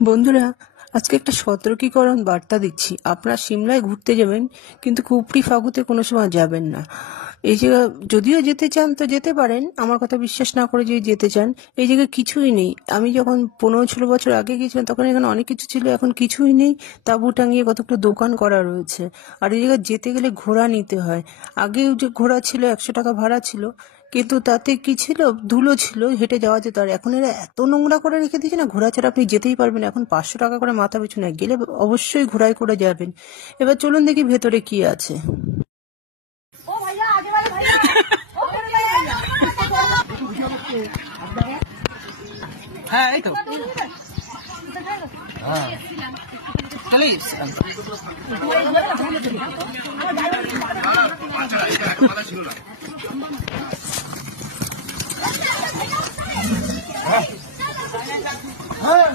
বন্ধুরা, আজকে একটা সতর্কীকরণ বার্তা দিচ্ছি। আপনারা সিমলায় ঘুরতে যাবেন, কিন্তু কুপড়ি ফাগুতে কোনো সময় যাবেন না। এই জায়গা যদিও যেতে চান তো যেতে পারেন, আমার কথা বিশ্বাস না করে যদি যেতে চান। এই জায়গায় কিছুই নেই। আমি যখন 15-16 বছর আগে গিয়েছিলাম তখন এখানে অনেক কিছু ছিল, এখন কিছুই নেই। তাঁবু টাঙিয়ে কতগুলো দোকান করা রয়েছে। আর এই জায়গায় যেতে গেলে ঘোড়া নিতে হয়। আগেও যে ঘোড়া ছিল 100 টাকা ভাড়া ছিল, কিন্তু তাতে কি ছিল, ধুলো ছিল, হেঁটে যাওয়া যেত। আর এখন এরা এত নোংরা করে রেখে দিয়েছে না, ঘোড়া ছাড়া আপনি যেতেই পারবেন। এখন 500 টাকা করে মাথা পিছু নেয়, গেলে অবশ্যই ঘোড়ায় করে যাবেন। এবার চলুন দেখি ভেতরে কি আছে। হ্যাঁ এই তো হ্যাঁ